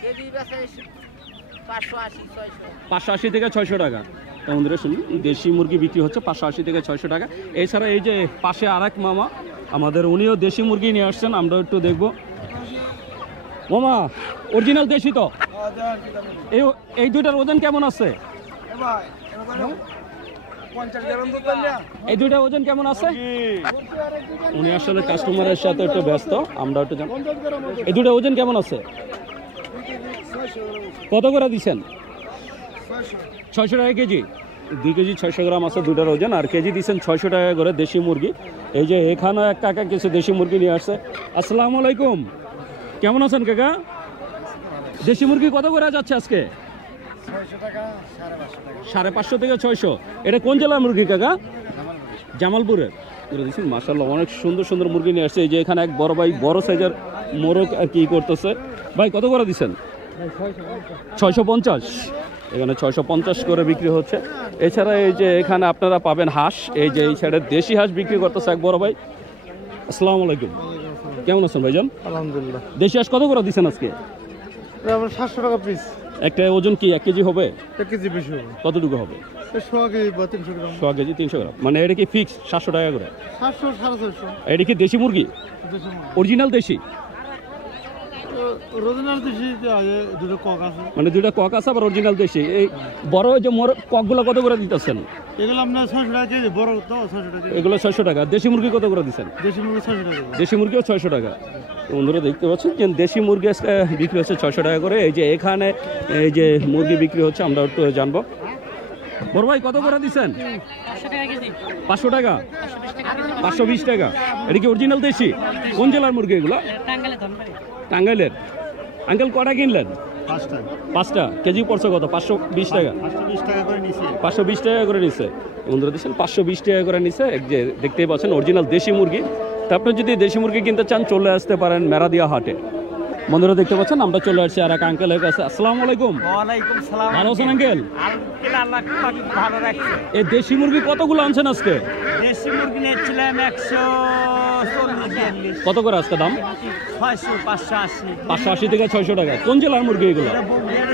কেজি বেচে 580 600। 580 থেকে 600 টাকা। তো বন্ধুরা শুনুন দেশি মুরগি বিক্রি হচ্ছে 580 থেকে 600 টাকা। এছাড়া এই যে পাশে আরেক মামা আমাদের, উনিও দেশি মুরগি নিয়ে আসছেন, আমরা একটু দেখবো। মামা অরিজিনাল দেশি তো? এই দুইটার ওজন কেমন আছে? এই দুইটার ওজন কেমন আছে? উনি আসলে কাস্টমারের সাথে একটু ব্যস্ত, আমরা একটু জানি। এই দুইটার ওজন কেমন আছে? কত করে দিচ্ছেন? 600 টাকা কেজি। 2 কেজি 600 গ্রাম আছে দুটার ওজন। আর কেজি দিচ্ছেন 600 টাকা করে দেশি মুরগি। এই যে এখানে এক কাকা কিছু দেশি মুরগি নিয়ে আসছে। আসসালামু আলাইকুম, কেমন আছেন কাকা? দেশি মুরগি কত করে যাচ্ছে আজকে? 600 টাকা 550 থেকে 600। এটা কোন জেলার মুরগি কাকা? জামালপুরের। দেখছেন মাশাআল্লাহ অনেক সুন্দর সুন্দর মুরগি নিয়ে আসছে। এই যে এখানে এক বড় ভাই বড় সাইজের মোরগ আর কি করতেছে। ভাই কত করে দিচ্ছেন? 650। এখানে 650 করে বিক্রি হচ্ছে। এছাড়া এই যে এখানে আপনারা পাবেন হাঁস। এই যে এই সাইডে দেশি হাঁস বিক্রি করতেছে এক বড় ভাই। আসসালামু আলাইকুম, কেমন আছেন ভাইজান? আলহামদুলিল্লাহ। দেশি হাঁস কত করে দিচ্ছেন আজকে? 700 টাকা পিস। একটা ওজন কি 1 কেজি হবে? 1 কেজি বেশি হবে। কতটুকু হবে? 100 কেজি বা 300 গ্রাম। 100 কেজি 300 গ্রাম। মানে এটা কি ফিক্স 700 টাকা করে? 700 450। এটা কি দেশি মুরগি? অরিজিনাল দেশি? অরিজিনাল দেশি দুটো কক আছে। মানে দুইটা কক আছে আবার অরিজিনাল দেশি। এই বড় যে মোর ককগুলো কত করে দিতেছেন? এগুলো আপনার 600 টাকা কেজি, বড় তো 600 টাকা। এগুলো 600 টাকা। দেশি মুরগি কত করে দিচ্ছেন? দেশি মুরগি 600 টাকা। দেশি মুরগিও 600 টাকা। বন্ধুরা দেখতে পাচ্ছেন যে দেশি মুরগি বিক্রি হচ্ছে 600 টাকা করে। এই যে এখানে এই যে মুরগি বিক্রি হচ্ছে আমরা একটু জানবো। বড় ভাই কত করে দিচ্ছেন? 500 টাকা কেজি। 500 টাকা? 520 টাকা। এটা কি অরিজিনাল দেশি? কোন জেলার মুরগি এগুলো? টাঙ্গাইলের। আঙ্কেল কটা কিনলেন? 5টা। কেজি পড়ছে কত? 520 টাকা। 520 টাকা করে নিচ্ছে। বন্ধুরা দেখছেন 520 টাকা করে নিচ্ছে। যে দেখতেই পাচ্ছেন অরিজিনাল দেশি মুরগি। তা আপনি যদি দেশি মুরগি কিনতে চান চলে আসতে পারেন মেরাদিয়া হাটে। বন্ধুরা দেখতে পাচ্ছেন আমরা চলে আসছি আর এক আঙ্কেলের কাছে। আসসালামু আলাইকুম। ওয়ালাইকুম সালাম। ভালো আছেন আঙ্কেল? আল্লাহ পাক ভালো রাখছে। এই দেশি মুরগি কতগুলো আনছেন আজকে? দেশি মুরগি নিয়েছিলাম 140। কত করে আজকে দাম? 600 580। 580 থেকে 600 টাকা। কোন জেলার মুরগি এগুলো?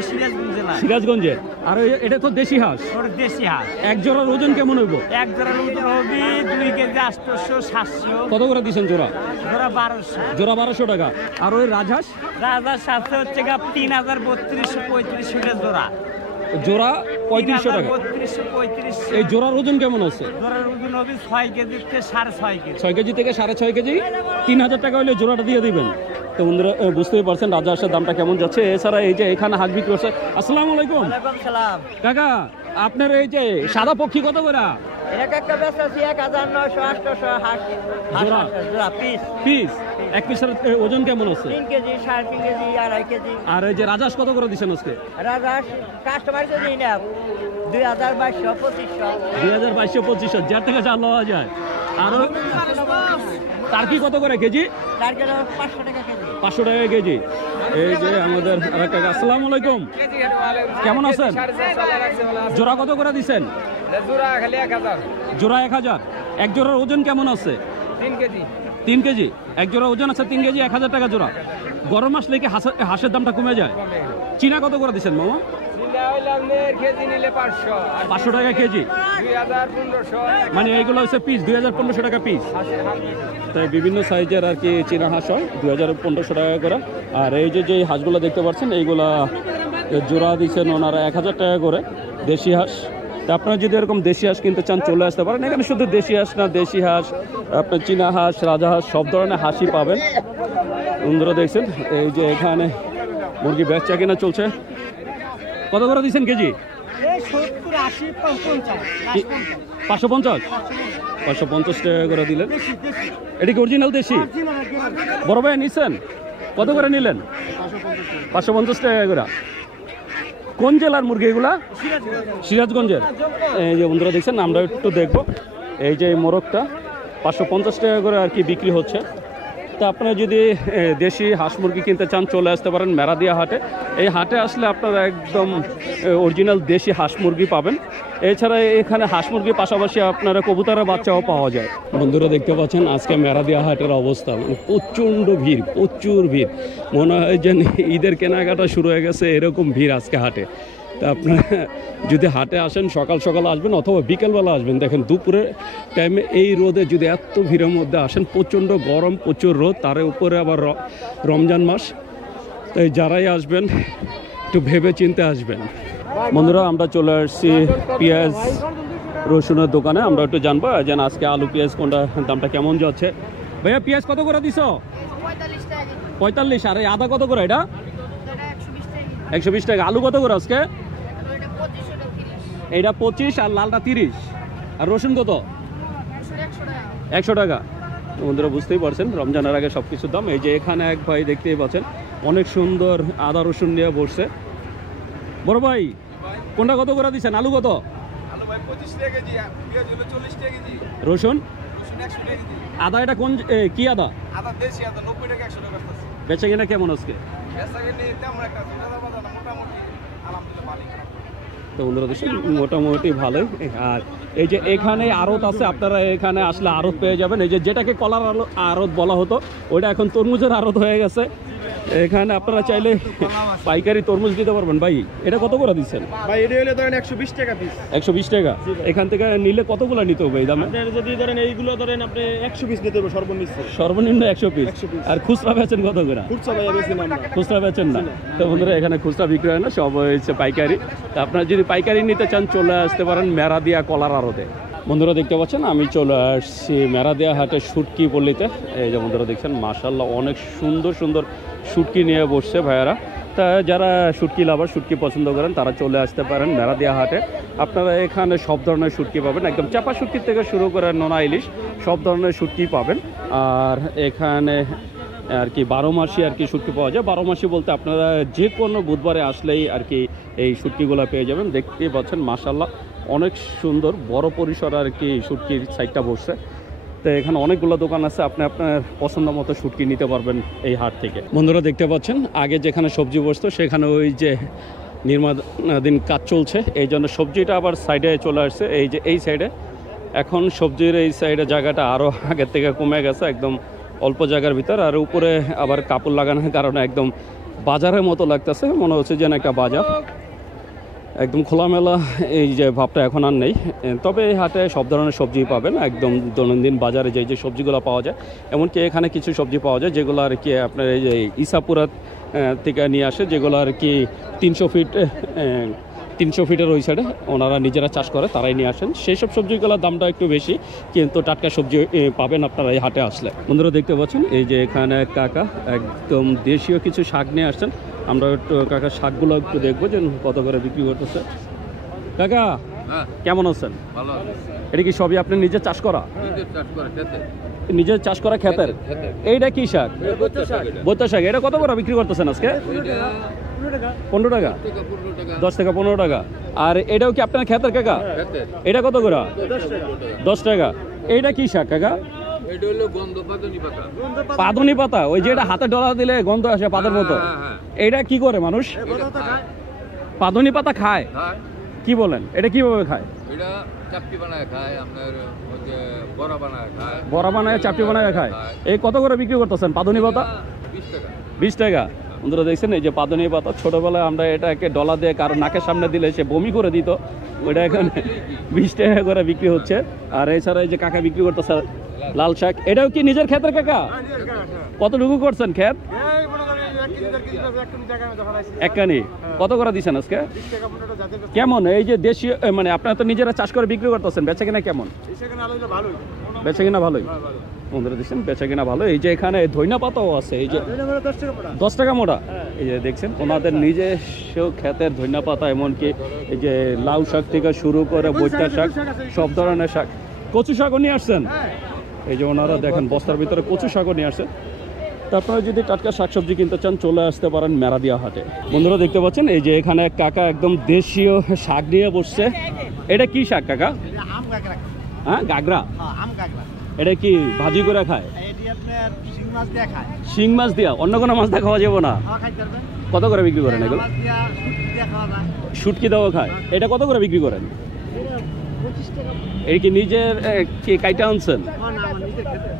সিরাজগঞ্জ জেলা। সিরাজগঞ্জের। আর এটা তো দেশি হাঁস। দেশি হাঁস। এক জোড়ার ওজন কেমন হইব? এক জোড়ার ওজন হবে 2 কেজি 800 700। কত করে দিচ্ছেন জোড়া? জোড়া 1200। জোড়া 1200 টাকা। আর ওই রাজহাঁস? রাজার সাথে হচ্ছে 3032 3500 জোড়া। জোড়া 3500 টাকা। 3500। এই জোড়ার ওজন কেমন আছে? জোড়ার ওজন হবে 6 কেজি থেকে 6.5 কেজি। 6 কেজি থেকে 6.5 কেজি। 3000 টাকা হলে জোড়াটা দিয়ে দিবেন। তো বন্ধুরা বুঝতেই পারছেন রাজহাঁসের দামটা কেমন যাচ্ছে। এছাড়া এই যে এখানে হাঁস বিক্রি করছে। আসসালামু আলাইকুম। ওয়ালাইকুম সালাম। কাকা আপনার এই যে সাদা পক্ষী কত করে? এক একটা বেচা আছে 1900 800 হাঁস। জোড়া? জোড়া পিস। পিস। এক পিসের ওজন কেমন আছে? 3 কেজি 3.5 কেজি 2.5 কেজি। আর এই যে রাজহাঁস কত করে দিচ্ছেন আজকে? রাজহাঁস কাস্টমার যদি না 2200 2500। 2200 2500 যার থেকে যা লওয়া যায়। আর টার্কি কত করে কেজি? টার্কি 500 টাকা কেজি। 500 টাকা কেজি। এই যে আমাদের আরেকটা। আসসালামু আলাইকুম, কেমন আছেন? জোড়া কত করে দিচ্ছেন? জোড়া খালি 1000। জোড়া 1000। এক জোড়ার ওজন কেমন আছে? 3 কেজি। 3 কেজি। এক জোড়া ওজন আছে 3 কেজি, 1000 টাকা জোড়া। গরম মাস লেগে হাঁসের দামটা কমে যায়। চীনা কত করে দিচ্ছেন মামা? কেজি নিলে 500। 500 টাকা কেজি। 2000 1500। মানে এইগুলো হচ্ছে পিস 2500 টাকা পিস। তাই বিভিন্ন সাইজের আর কি চীনা হাঁস হয় 2500 টাকা করে। আর এই যে হাঁসগুলো দেখতে পাচ্ছেন এইগুলা জোড়া দিচ্ছেন ওনারা 1000 টাকা করে দেশি হাঁস। তো আপনারা যদি এরকম দেশি হাঁস কিনতে চান চলে আসতে পারেন। এখানে শুধু দেশি হাঁস না, দেশি হাঁস, আপনার চীনা হাঁস, রাজাহাঁস সব ধরনের হাঁসই পাবেন। বন্ধুরা দেখছেন এই যে এখানে মুরগি বেচা কিনা চলছে। কত করে দিচ্ছেন কেজি? 550 550 টাকা করে দিলেন। এটা কি অরিজিনাল দেশি? বড় ভাই নিচ্ছেন কত করে নিলেন? 550 টাকা করে। কোন জেলার মুরগি এগুলা? সিরাজগঞ্জের। এই যে বন্ধুরা দেখছেন, আমরা একটু দেখবো। এই যে মোরগটা 550 টাকা করে আর কি বিক্রি হচ্ছে। তো আপনারা যদি দেশি হাঁস মুরগি কিনতে চান চলে আসতে পারেন মেরাদিয়া হাটে। এই হাটে আসলে আপনারা একদম অরিজিনাল দেশি হাঁস মুরগি পাবেন। এছাড়া এখানে হাঁস মুরগির পাশাপাশি আপনারা কবুতরের বাচ্চাও পাওয়া যায়। বন্ধুরা দেখতে পাচ্ছেন আজকে মেরাদিয়া হাটের অবস্থা, মানে প্রচণ্ড ভিড়, প্রচুর ভিড়। মনে হয় যেন ঈদের কেনাকাটা শুরু হয়ে গেছে, এরকম ভিড় আজকে হাটে। তা আপনারা যদি হাটে আসেন সকাল সকাল আসবেন অথবা বিকেলবেলা আসবেন। দেখেন দুপুরের টাইমে এই রোদে যদি এত ভিড়ের মধ্যে আসেন, প্রচণ্ড গরম, প্রচুর রোদ, তার উপরে আবার রমজান মাস। তাই যারাই আসবেন একটু ভেবে চিন্তে আসবেন। বন্ধুরা আমরা চলে আসছি পেঁয়াজ রসুনের দোকানে। আমরা একটু জানবো যেন আজকে আলু পেঁয়াজ কোনটা দামটা কেমন যাচ্ছে। ভাইয়া পেঁয়াজ কত করে দিছ? 45। আর এই আদা কত করে? এটা 120 টাকা। আলু কত করে আজকে? এইটা 25 আর লালটা 30। আর রসুন কত? 100 টাকা। বন্ধুরা বুঝতেই পারছেন রমজানের আগে সব কিছুর দাম। এই যে এখানে এক ভাই দেখতেই পাচ্ছেন অনেক সুন্দর আদা রসুন নিয়ে বসছে। বড় ভাই কোনটা কত করে দিচ্ছেন? আলু কত? আলু ভাই 25 টাকা কেজি, পেঁয়াজ হলো 40 টাকা কেজি, রসুন 100 টাকা কেজি। আদা এটা কোন কি আদা? আদা দেশি আদা 90 টাকা 100 টাকা আসছে। বেচা কিনা কেমন আজকে? বেচা কিনা তেমন একটা বাজার মোটামুটি আলহামদুলিল্লাহ ভালোই। তো বন্ধুরা দেখছেন মোটামুটি ভালোই। আর এই যে এখানে আড়ত আছে, আপনারা এখানে আসলে আড়ত পেয়ে যাবেন। এই যে যেটাকে কলার আড়ত বলা হতো ওইটা এখন তরমুজের আড়ত হয়ে গেছে। এখানে আপনারা চাইলে পাইকারি তরমুজ দিতে পারবেন। ভাই এটা কত করে দিচ্ছেন? ভাই এটা হলো ধরেন 120 টাকা পিস। 120 টাকা। এখান থেকে নিলে কতগুলো নিতে হবে এই দামে? আপনার যদি ধরেন এইগুলো ধরেন আপনি 100 পিস নিতে হবে সর্বনিম্ন। সর্বনিম্ন 100 পিস। আর খুচরা বেচেন কত করে? খুচরা ভাই বেশি না, খুচরা বেচেন না। তো বন্ধুরা এখানে খুচরা বিক্রি হয় না, সব হচ্ছে পাইকারি। তো আপনারা যদি পাইকারি নিতে চান চলে আসতে পারেন মেরাদিয়া কলার আড়তে। বন্ধুরা দেখতে পাচ্ছেন আমি চলে আসছি মেরাদিয়া হাটে শুটকি পল্লীতে। এই যে বন্ধুরা দেখছেন মাশাআল্লাহ অনেক সুন্দর সুন্দর শুটকি নিয়ে বসছে ভাইয়ারা। তা যারা শুটকি লাভার, শুটকি পছন্দ করেন তারা চলে আসতে পারেন মেরাদিয়া হাটে। আপনারা এখানে সব ধরনের শুটকি পাবেন, একদম চাপা শুটকি থেকে শুরু করে নোনা ইলিশ সব ধরনের শুটকি পাবেন। আর এখানে আর কি 12 মাসি আর কি শুটকি পাওয়া যায়। 12 মাসি বলতে আপনারা যে কোনো বুধবারে আসলেই আর কি এই শুটকিগুলো পেয়ে যাবেন। দেখতেই পাচ্ছেন মাশাআল্লাহ অনেক সুন্দর বড় পরিসর আর কি শুটকির সাইডটা বসছে। তো এখানে অনেকগুলো দোকান আছে, আপনি আপনার পছন্দ মতো শুটকি নিতে পারবেন এই হাট থেকে। বন্ধুরা দেখতে পাচ্ছেন আগে যেখানে সবজি বসতো সেখানে ওই যে নির্মাণাধীন কাজ চলছে, এই জন্য সবজিটা আবার সাইডে চলে আসছে। এই যে এই সাইডে এখন সবজির এই সাইডে জায়গাটা আরও আগের থেকে কমে গেছে, একদম অল্প জায়গার ভিতর। আর উপরে আবার কাপড় লাগানোর কারণে একদম বাজারের মতো লাগতেছে, মনে হচ্ছে যেন একটা বাজার, একদম খোলামেলা এই যে ভাবটা এখন আর নেই। তবে এই হাটে সব ধরনের সবজি পাবেন, একদম দৈনন্দিন বাজারে যে সবজিগুলো পাওয়া যায়। এমনকি এখানে কিছু সবজি পাওয়া যায় যেগুলো আর কি আপনার এই যে ইসাপুরা থেকে নিয়ে আসে, যেগুলো আর কি 300 ফিটের ওই সাইডে ওনারা নিজেরা চাষ করে, তারাই নিয়ে আসেন। সেই সব সবজিগুলোর দামটা একটু বেশি, কিন্তু টাটকা সবজি পাবেন আপনারা এই হাটে আসলে। বন্ধুরা দেখতে পাচ্ছেন এই যে এখানে কাকা একদম দেশীয় কিছু শাক নিয়ে আসছেন। আমরা একটু কাকা শাকগুলো একটু দেখবো যে কত করে বিক্রি করতেছে। কাকা কেমন আছেন? ভালো। এটা কি সবই আপনি নিজে চাষ করা? নিজে চাষ করে খেতে। নিজে চাষ করা ক্ষেতের? এইটা কি শাক? বোতা শাক। এটা কত করে বিক্রি করতেছেন আজকে? 15 টাকা। 10 টাকা 15 টাকা। আর এটাও কি আপনার ক্ষেতের কাকা? এটা কত করে? 10 টাকা। এইটা কি শাক কাকা? এটা হলো গন্ধ পাদনি পাতা। পাদনি পাতা, ওই যে এটা হাতে ডলা দিলে গন্ধ আসে পাতার মতো। এইটা কি করে মানুষ? পাদনি পাতা খায়? কি বলেন? এটা কিভাবে খায়? এটা চাপটি বানায় খায়, আপনার হচ্ছে বড়া বানায় খায়। বড়া বানায় চাপটি বানায় খায়। এই কত করে বিক্রি করতেছেন পাদনি পাতা? 20 টাকা। 20 টাকা। বন্ধুরা দেখছেন এই যে পাদনি পাতা, ছোটবেলায় আমরা এটাকে ডলা দিয়ে কারো নাকের সামনে দিলে সে বমি করে দিত, ওইটা এখন 20 টাকা করে বিক্রি হচ্ছে। আর এছাড়া এই যে কাকা বিক্রি করতেছে লাল শাক, এটাও কি নিজের ক্ষেতের কাকা? কতটুকু করছেন ক্ষেত? একখানি কত করে দিচ্ছেন আজকে? কেমন এই যে দেশীয় মানে আপনারা তো নিজেরা চাষ করে বিক্রি করতেছেন, বেচা কিনা কেমন? বেচা কিনা ভালোই বন্ধুরা দিচ্ছেন, বেচা কিনা ভালো। এই যে এখানে ধইনা পাতাও আছে, এই যে 10 টাকা মোটা। এই যে দেখছেন ওনাদের নিজস্ব ক্ষেতের ধইনা পাতা, এমনকি এই যে লাউ শাক থেকে শুরু করে বৈটা শাক, সব ধরনের শাক। কচু শাকও নিয়ে আসছেন, এই যে ওনারা দেখেন বস্তার ভিতরে কচু শাকও নিয়ে আসছেন। তো আপনারা যদি টাটকা শাকসবজি কিনতে চান চলে আসতে পারেন মেরাদিয়া হাটে। বন্ধুরা দেখতে পাচ্ছেন এই যে এখানে কাকা একদম দেশীয় শাক নিয়ে বসছে। এটা কি শাক কাকা? হ্যাঁ, গাগরা। এটা কি ভাজি করে খায়? শিং মাছ দিয়া, অন্য কোনো মাছ দিয়ে খাওয়া যাবে না? কত করে বিক্রি করেন এগুলো? শুটকি দেওয়া খায়। এটা কত করে বিক্রি করেন? এই কি নিজের কি কাইটা আনছেন?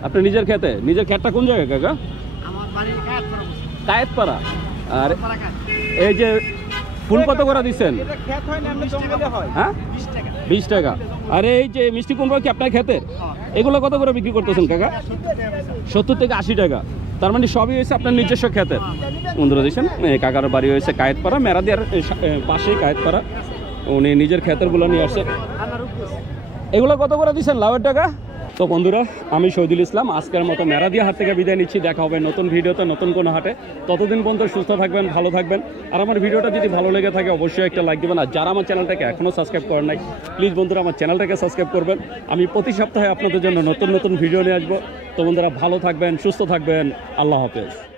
আপনার নিজের খেতে? নিজের খেতটা কোন জায়গায় কাকা? কায়েতপাড়া। আর এই যে ফুল কত করে দিচ্ছেন? হ্যাঁ, 20 টাকা। আর এই যে মিষ্টি কুমড়া কি আপনার খেতের? এগুলো কত করে বিক্রি করতেছেন কাকা? 70 থেকে 80 টাকা। তার মানে সবই হয়েছে আপনার নিজস্ব খেতের। বন্ধুরা দেখছেন কাকার বাড়ি হয়েছে কায়েতপাড়া, মেরাদিয়ার পাশেই কায়েতপাড়া। উনি নিজের ক্ষেতেরগুলো নিয়ে আসছেন। এগুলো কত করে দিচ্ছেন লাউয়ের টাকা? তো বন্ধুরা, আমি শহীদুল ইসলাম আজকের মতো মেরাদিয়া হাট থেকে বিদায় নিচ্ছি। দেখা হবে নতুন ভিডিওতে, নতুন কোনো হাটে। ততদিন পর্যন্ত সুস্থ থাকবেন, ভালো থাকবেন। আর আমার ভিডিওটা যদি ভালো লেগে থাকে অবশ্যই একটা লাইক দেবেন। আর যারা আমার চ্যানেলটাকে এখনও সাবস্ক্রাইব করেন নাই, প্লিজ বন্ধুরা আমার চ্যানেলটাকে সাবস্ক্রাইব করবেন। আমি প্রতি সপ্তাহে আপনাদের জন্য নতুন নতুন ভিডিও নিয়ে আসবো। তো বন্ধুরা ভালো থাকবেন, সুস্থ থাকবেন। আল্লাহ হাফেজ।